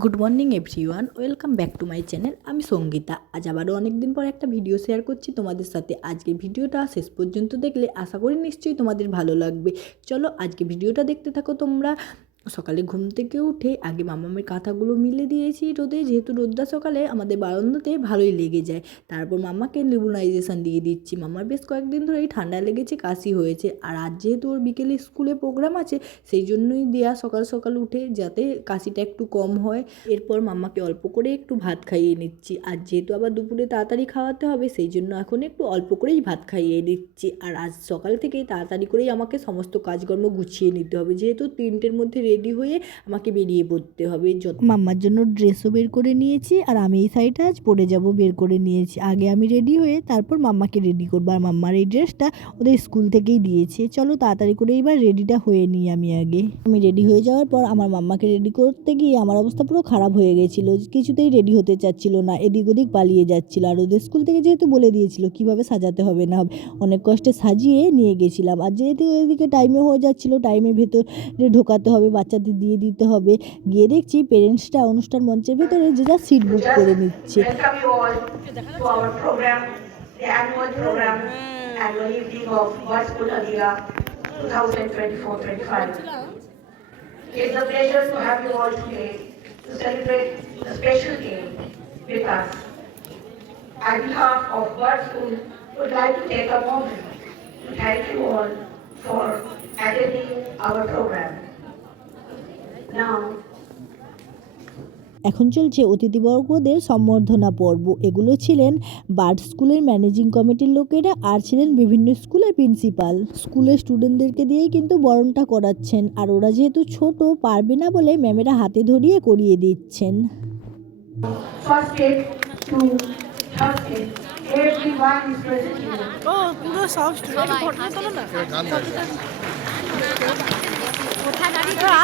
Good morning everyone welcome back to my channel আমি সঙ্গীতা। আজ আবারও অনেক দিন পর একটা ভিডিও শেয়ার করছি তোমাদের সাথে। আজকে ভিডিওটা শেষ পর্যন্ত দেখলে আশা করি নিশ্চয়ই তোমাদের ভালো লাগবে। চলো আজকে ভিডিওটা দেখতে থাকো তোমরা। সকালে ঘুম থেকে উঠে আগে মামামের কাঁথাগুলো মিলে দিয়েছি রোদে, যেহেতু রোদটা সকালে আমাদের বারান্দাতে ভালোই লেগে যায়। তারপর মামাকে লিবুনাইজেশন দিয়ে দিচ্ছি। মামার বেশ কয়েকদিন ধরেই ঠান্ডা লেগেছে, কাশি হয়েছে। আর আজ যেহেতু ওর বিকেলে স্কুলে প্রোগ্রাম আছে, সেই জন্যই দেয়া সকাল সকাল উঠে যাতে কাশিটা একটু কম হয়। এরপর মামাকে অল্প করে একটু ভাত খাইয়ে নিচ্ছি। আর যেহেতু আবার দুপুরে তাড়াতাড়ি খাওয়াতে হবে, সেই জন্য এখন একটু অল্প করেই ভাত খাইয়ে দিচ্ছি আর আজ সকাল থেকেই তাড়াতাড়ি করেই আমাকে সমস্ত কাজকর্ম গুছিয়ে নিতে হবে। যেহেতু তিনটের মধ্যে রেডি হয়ে আমাকে বেরিয়ে পড়তে হবে মাম্মার জন্য ড্রেসও বের করে নিয়েছি আর আমি এই শাড়িটা আজ পরে যাব, বের করে নিয়েছি। আগে আমি রেডি হয়ে তারপর মাম্মাকে রেডি করব আর মাম্মার এই ড্রেসটা ওদের স্কুল থেকেই দিয়েছে। চলো তাড়াতাড়ি করে এবার রেডিটা হয়ে নিই আমি আগে। আমি রেডি হয়ে যাওয়ার পর আমার মাম্মাকে রেডি করতে গিয়ে আমার অবস্থা পুরো খারাপ হয়ে গেছিল, কিছুতেই রেডি হতে চাচ্ছিল না, এদিক ওদিক পালিয়ে যাচ্ছিল। আর ওদের স্কুল থেকে যেহেতু বলে দিয়েছিল, কীভাবে সাজাতে হবে না অনেক কষ্টে সাজিয়ে নিয়ে গেছিলাম। আর যেহেতু এদিকে টাইমে হয়ে যাচ্ছিল টাইমের ভেতরে ঢোকাতে হবে বাচ্চাদের দিয়ে দিতে হবে গিয়ে দেখছি পেরেন্টসরা অনুষ্ঠান মঞ্চের ভেতরে যে যা সিট বুক করে নিচ্ছে Welcome you all to our program, the annual program, annual evening of World School Adira 2024-25. It's a pleasure to have you all today to celebrate the special day with us. On behalf of World School, would like to take a moment to thank you all for attending our program. এখন চলছে অতিথিবর্গদের সম্বর্ধনা পর্ব। এগুলো ছিলেন bird স্কুলের managing কমিটির লোকেরা আর ছিলেন বিভিন্ন স্কুলের প্রিন্সিপাল। স্কুলের স্টুডেন্টদেরকে দিয়েই কিন্তু বরণটা করাচ্ছেন আর ওরা যেহেতু ছোট পারবে না বলে ম্যামেরা হাতে ধরিয়ে করিয়ে দিচ্ছেন। পুরো সব স্টুডেন্ট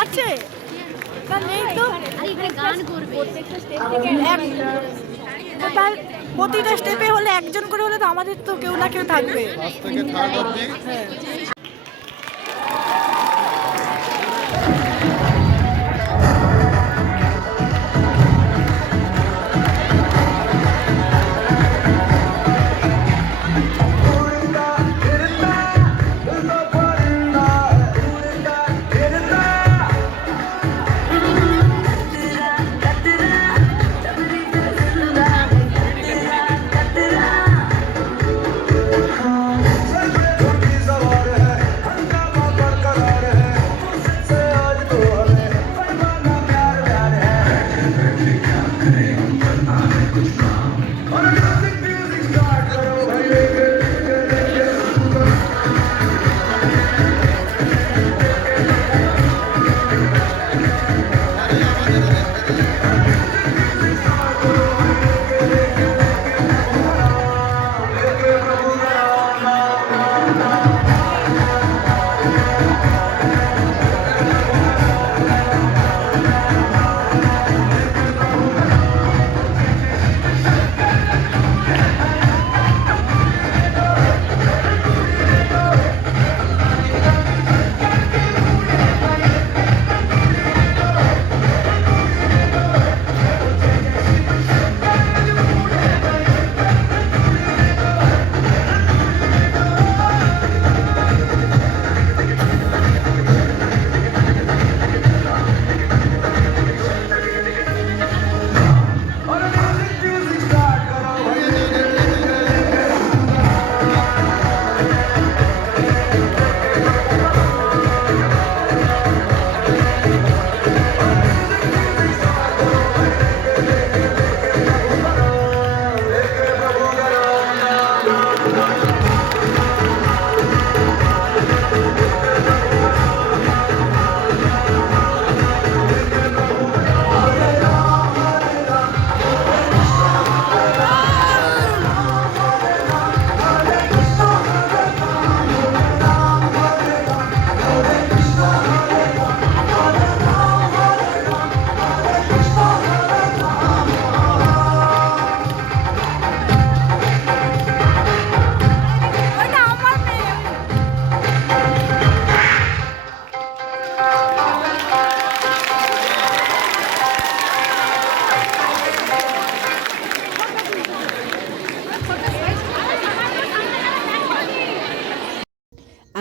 আছে। তার প্রতিটা স্টেপে হলে একজন করে হলে তো আমাদের তো কেউ না কেউ থাকবে।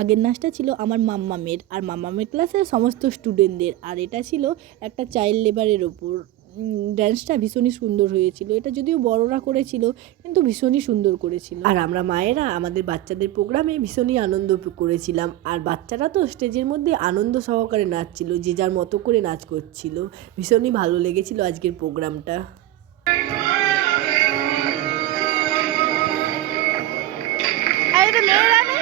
আগের নাচটা ছিল আমার মাম্মামের। আর মাম্মামের ক্লাসের সমস্ত স্টুডেন্টদের আর এটা ছিল একটা চাইল্ড লেবারের ওপর। ড্যান্সটা ভীষণই সুন্দর হয়েছিল। এটা যদিও বড়রা করেছিল, কিন্তু ভীষণই সুন্দর করেছিল। আর আমরা মায়েরা আমাদের বাচ্চাদের প্রোগ্রামে ভীষণই আনন্দ করেছিলাম। আর বাচ্চারা তো স্টেজের মধ্যে আনন্দ সহকারে নাচছিল, যে যার মতো করে নাচ করছিল। ভীষণই ভালো লেগেছিল আজকের প্রোগ্রামটা মেয়েরা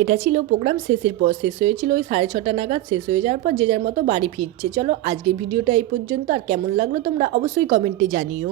এটা ছিল প্রোগ্রাম, শেষের পর শেষ হয়েছিল, ওই সাড়ে ছটা নাগাদ শেষ হয়ে যাওয়ার পর যে যার মতো বাড়ি ফিরছে। চলো, আজকের ভিডিওটা এই পর্যন্ত, আর কেমন লাগল তোমরা অবশ্যই কমেন্টে জানিও।